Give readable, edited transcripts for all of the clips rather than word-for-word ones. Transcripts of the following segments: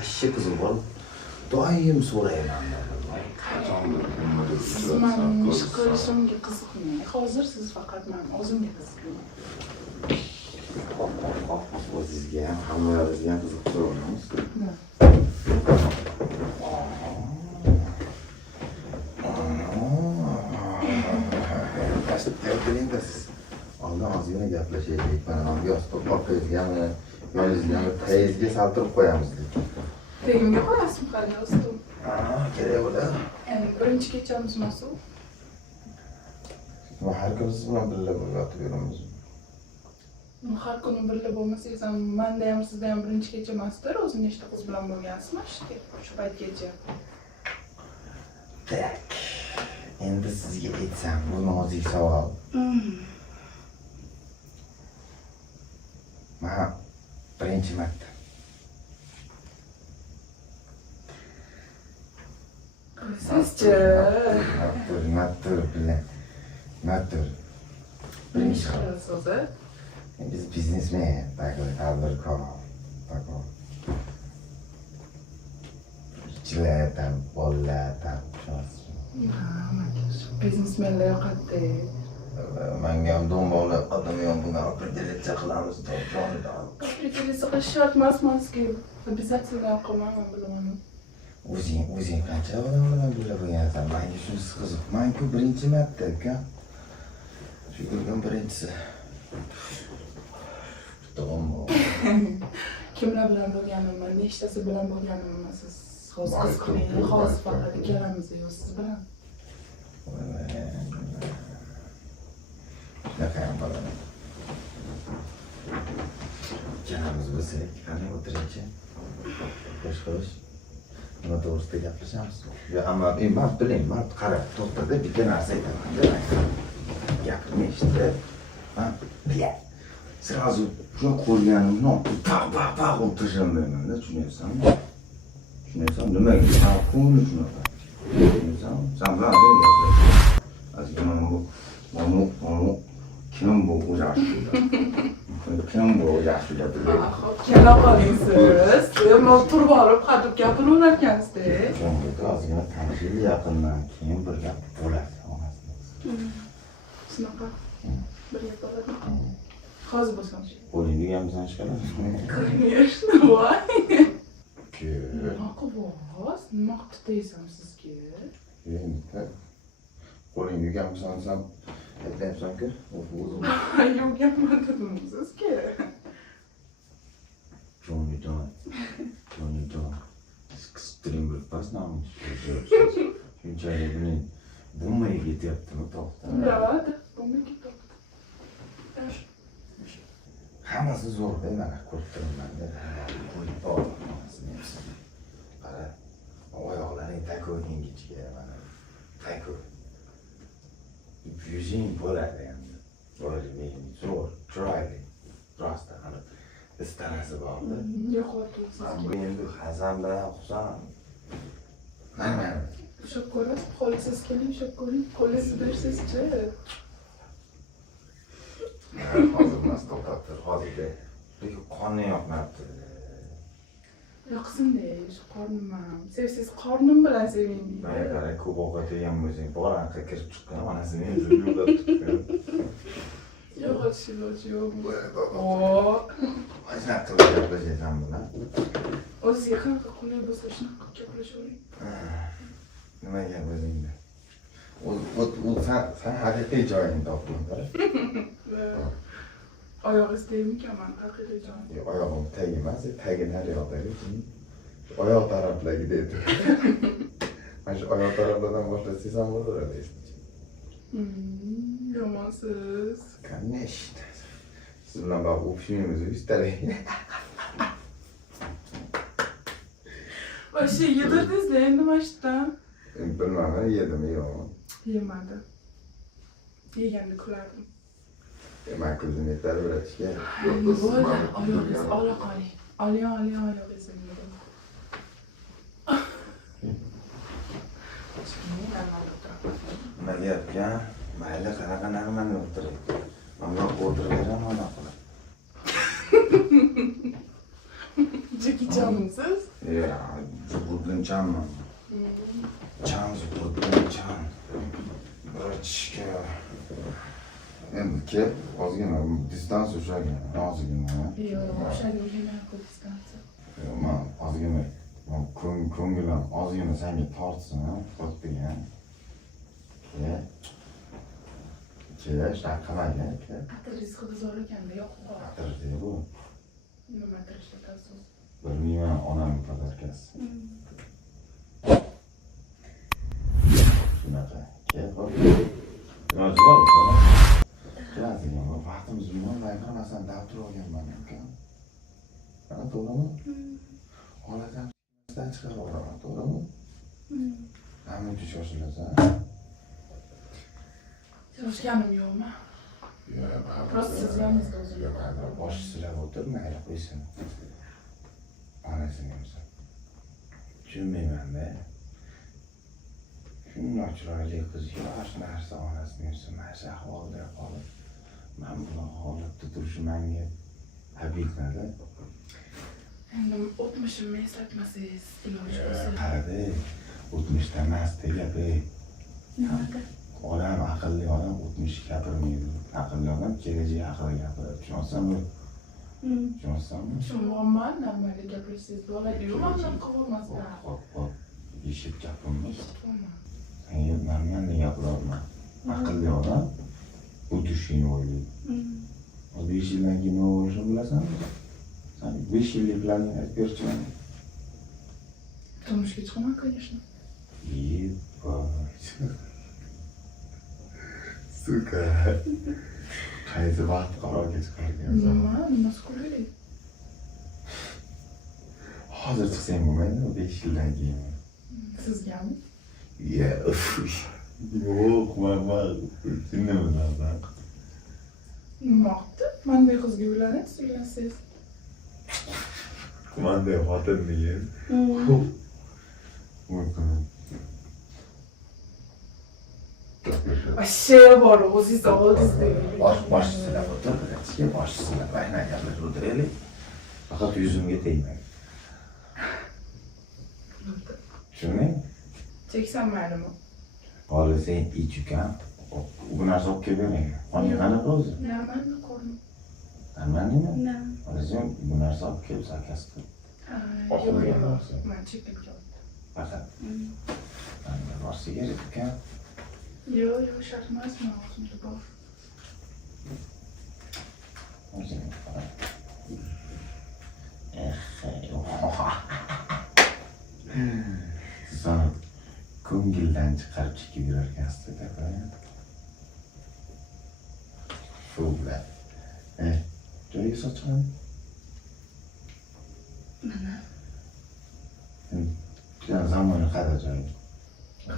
Aşçı kızım var. Doyum so'rayman. Siz mening ish qilishimga qiziqmang. Hozir siz faqat men o'zimga qiziqman. O'zizga ham, hammayoringizga ham qiziqib so'raymiz. Tayyorlaningda siz. Oldin ozgina gaplashaylik. Mana yostiq orqangizgami, yoningizgami tayizga saltirib qo'yamiz deb. Tegimga qo'yasizmi hali yostiq? Kerak bo'ladi. Endi birinchi kechamiz mas'ul. Har kuni siz bilan birga yotib yuramiz. Har kuni birga bo'lmasangiz ham menda ham sizda ham birinchi kecha emasdir. O'zi nechta qiz bilan bo'lgansizmi ishga? Shu paytgacha. Tak. Endi sizga aytsam, bu nozik savol. Mana birinchi marta. Sizchi? Natur. Birinchi xilasiz o'zi. Biz biznesmen, tadbirkor. Ishchilar, bolalar, Biznesmenlar yoqadi. Menga ham do'mboqlar odamlar ham bunga operatsiya qilamiz deb jonidan. Operatsiya qilish shart emasmi? Обязательно qilmayman bilaman. O'zing qancha odam bilan birga bo'lgansan? Menga shunisi qiziq. Men-ku birinchi marta aka. Shu ko'rgan birinchisi. Do'mboq. Kimlar bilan bo'lganimni, nechtasi bilan bo'lganimni siz hozir faqat ikkalamiz yo'q siz bilan. Shunaqa ham bo'ladi. Ikkalamiz bo'lsak, qani o'tiringchi. Xo'sh. Nima to'g'risida gaplashamiz? Yo, amma men bilaman, qarab, to'xtada bitta narsa aytaman. Gapimni eshitib, biya. Sразу shuni ko'rganimni pa o'tirishimdan, tushunaysanmi? Tushunaysan, nimaga? Qo'yni shunaqa. Tushunaysan? Sen bilan ozgina mana kim bu o'zashida? Kim bu o'zashida biladi? Kela qoling siz. Nima turib olib, hadeb gapirar ekansiz-da. Jonga ozgina tanishib yaqindan keyin bir gap bo'ladi, onasiz. Shunaqa. Bir gap bo'ladimi? Hozir bo'lsam. Qo'lingni gamsan chiqaradi. Конечно, voy. Nima qilibsiz? Nima qilib deysan sizga? Endi qo'lingni yugamsan, aytyapsan-ku, o'zim. Yugaman dedim sizga. Johnny. Qistirib bir pasnam. Shunchalik buni bo'lmay ketyaptimi to'xtab. Да, bo'lmay ketyapti. Hammasi zo'rda, mana ko'rib turibman-da. Qo'yib bordim. Qara, oyoqlaring tako'yingichga mana. Tako'y. Yuzing bo'ladi endi. Bo'ladi, zo'r, chiroyli. Rosta, ana istarasi borda. Yo'qotasiz. Bu endi Hasan bilan Husan. Mana. Ushlab ko'rasiz, qo'lisiz keling, ushlab ko'ring. Qo'lingizni bersiz-chi. Hozir emas, to'xtatdir, hozirda. Lekin qonni yoqmabdi. Yoqsin-da, shu qornim ham. Sevsiz qornim bilan seving. Mana qarang, ko'p ovqat yegan bo'lsang, boranqa kirib chiqqan, onasini endi yo'lda chiqqan. Yo'qotish iloji yo'q. Mana qilib gaplashaysan bilan. O'zizga qanaqa qulay bo'lsa shunaqa gaplashavering. Nima gap o'zingda? Sen haqiqiy joyingni topding-da. Oyog'ingiz tegmikan, men haqiqiy joyim. Yo'q, oyog'im tag emas, tagi nariyoqdagi. Oyoq taraflagi dedi. Mana shu oyoq taraflardan boshlasangiz ham bo'laveradi eslashim. Yomonsiz. Конечно. Siz bilan bak o'pishmaymiz, ustalik. Вообще yedirdingiz-da endi mashitdan. Bilmadim, yedimi yo'qmi? Yemadim. Yeganda kulardim. Men ko'zim yetadi biratishga. Bo'ldi, oyog'ingizni ola qoling. Oling oyog'ingizni. Nima gapkan? Mayli, qanaqa narmani o'tirib. Mana o'tiraveraman, mana qilib. Jackie Chanmisiz? Ya, zıburduncanmı? Çan zıburduncan. Bıraçke. Endi ke, ozgina distans o'shagina, ozgina. Yo'q, o'shaga o'ylamay ko'p distansiya. Men ozgina ko'nglim ozgina senga tortsin, xuddiga. Ke, shunaqa qilmaga, ke. Atiriz xuddi zo'r ekanda, yoqib qoldi. Atirdi bu. Nima atirishda tavsiz? Bilmayman, onamning podarkasi. Shunaqa, ke, xo'p. Iloji bor, keladigan vaqtimiz bo'lmay bir narsani dab turib olganman uka. Mana to'g'rimi? Xohlasan chiqarib olaman, to'g'rimi? Hamma shoshilasan. Shoshganim yo'qmi? Yo'q, Просто siz yolg'izda o'zim. yo'q, boshi silab o'tir, mayli qo'ysin. Onasini o'zi. Tushunmayman-da. Shundoq chiroyli qiz yosh narsa onasini o'zi mana shu ahvolda qolib. Men buni holatda turishim menga habitmadi. Endi o'tmishimni eslatmasangiz iloji bo'lsa. Qaradi, o'tmishda emas-da gapi. Nimada? Odam aqlli odam o'tmishni gapirmaydi. Aqlli odam kelajak haqida gapiradi. Tushunsanmi? Tushunsanmi? Tushunmayman, normal gapirsangiz bo'ladi. Yo'q, men qilolmasdan. Hop, eshit gapimni. Eshitmayman. Sen normal gapirolman. Aqlli odam o'tishini o'ylaydi. 5 yildan keyin nima bo'lishini bilasanmi? Sen 5 yillik planni aytib berchi menga. Turmushga chiqaman, конечно. Suka. Qaysi vaqt qarorga chiqargansan? Nima kulib? Hozir chiqsang bo'lmaydi, 5 yildan keyin. Sizgami? Yo'q, men nima bilaman? Nima qildi? Menday qizga uylanasiz, uylansangiz. Menday xotinni. Mumkin. Вообще bor, o'zingiz oldingizda. Boshsizlar o'tir, bilasizki, boshsizlar aynan gaplashib o'tiraylik. Faqat yuzimga tegmang. Tushunding? Cheksam maylimi? Xohlasang ich ukam. Bu narsa olib kelib bering. Qonga qanaqa o'zi? Normalni ko'rdim. Normalmi? Xohlasang bu narsa olib kelib zakaz qil. Yo'q, men chekib qoldim. Faqat. Menga bor sigaret ukam. Yo'q, shart emas, men o'zimda bor. O'zing qara. Sen ko'ngildan chiqarib chekib yurarkansiz gapirgan. Shu bilan. Joyiga sochgan. Mana. Sen zamonni qara joyi.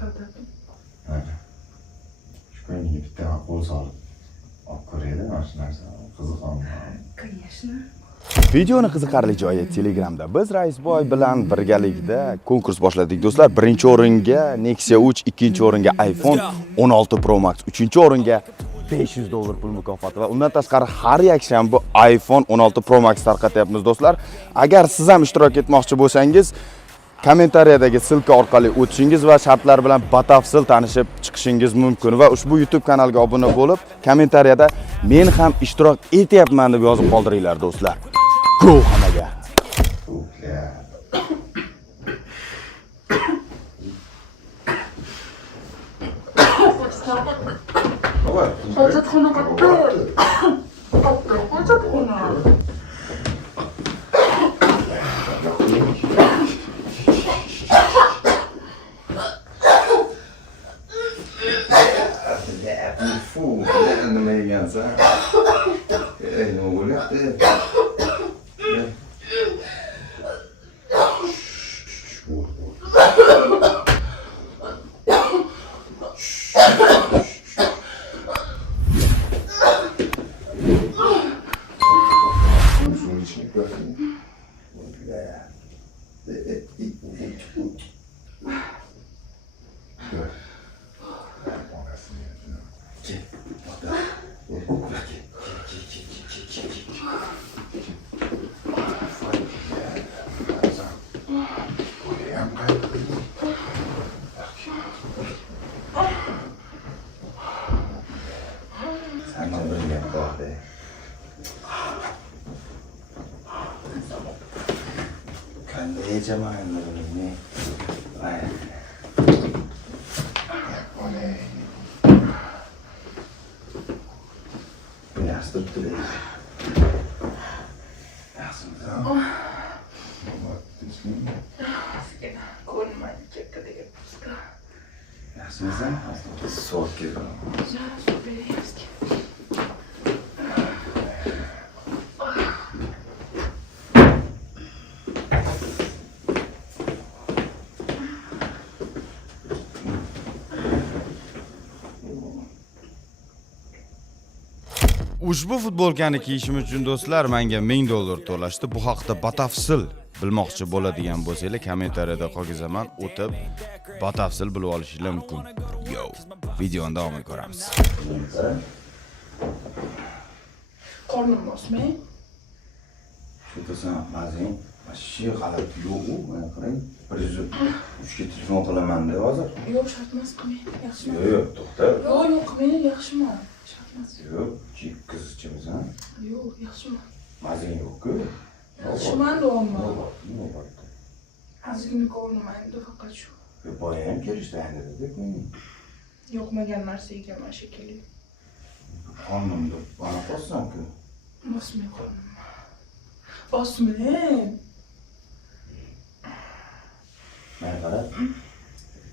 Qadadim. Shu ko'ngliga bitta qo'l solib olib ko'raylik mana shu narsa. Qiziqaman. Конечно. Videoni qiziqarli joyi Telegramda. Biz Raisboy bilan birgalikda konkurs boshladik do'stlar. Birinchi o'ringa Nexia 3, ikkinchi o'ringa iPhone 16 Pro Max, uchinchi o'ringa $500 pul mukofoti va undan tashqari har yakshanba iPhone 16 Pro Max tarqatyapmiz do'stlar. Agar siz ham ishtirok etmoqchi bo'lsangiz, kommentariyadagi silka orqali o'tishingiz va shartlar bilan batafsil tanishib chiqishingiz mumkin va ushbu YouTube kanalga obuna bo'lib, kommentariyada men ham ishtirok etyapman deb yozib qoldiringlar do'stlar. Go hammaga. Hojatxona katta. Katta hojatxona. Nima yegansan? Nima bo'lyapti? qanday yechaman endi buni? Ay. Olay. Yaxshi turibdi. Yaxshimisan? Ko'rmay chekka degan bizga. Yaxshimisan? So'q keldim. Yaxshi beramiz. Ushbu futbolkani kiyishim uchun do'stlar menga $1000 to'lashdi. Bu haqda batafsil bilmoqchi bo'ladigan bo'lsanglar, kommentariyada qolgizaman, o'tib batafsil bilib olishingiz mumkin. Yo, videoni davomini ko'ramiz. Qornim bosmay. Shu desam, mazing, shu g'alati yo'q-u, mana qarang. Bir yuz 3 ga telefon qilaman deb hozir. Yo'q, shart emas qilmang. Yaxshimi? Yo'q, to'xta. Yo'q, qilmang, yaxshimi? Shart emas. Yo'q, qizchimisan. Yo'q, yaxshimi? Mazing yo'q-ku. Yaxshimi do'mmi? Nima bo'ldi? Azgina ko'rnim endi faqat shu. Boya ham kelishdi deb qo'ying. Yo'qmagan narsa ekanman shekilli. Qornimda bana qo'ysan-ku. Bosmay qornim. Bosmay. Mana qarab.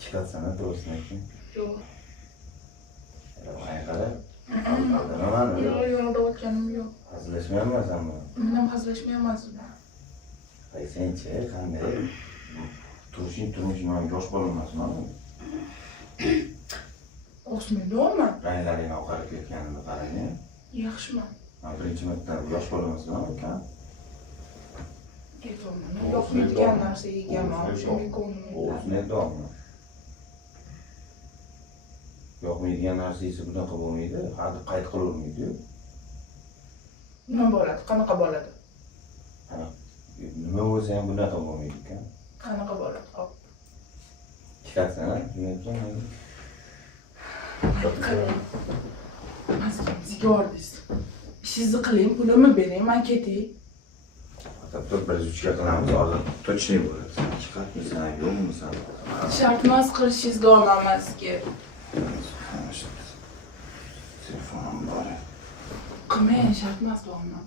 Chiqatsana to'g'risini. Yo'q. Mana qarab. Aldanaman. Yo'q, o'tganim yo'q. Hazillashmayapsanmi? Men ham hazillashmayapman. Ay senchi qanday? Turmushim yosh bola emasman. Bosmay do'mmi? Ranglaring oqarib ketganini qarang. Yaxshimi? Men birinchi marta yosh bola emasman, uka. Yo'qmaydigan narsa yeganman, o'shanga ko'nglim O'zini aytdimmi? Yo'qmaydigan narsa esa bunaqa bo'lmaydi. Hali qayt qilavermaydi. Nima bo'ladi? Qanaqa bo'ladi? Nima bo'lsa ham bunaqa bo'lmaydi ekan. Qanaqa bo'ladi? Hop. Chiqatsana, tushunayapsanmi? Mazgimizga bordingiz. Ishingizni qiling, pulimni bering, men ketay. Hatto biz 3 ga qilamiz, hozir точный bo'ladi. Chiqatmisan, yo'qmisan? Shart emas qilishingizga olmaman sizga. Telefonim bor. Qilmang, shart emas do'mmi?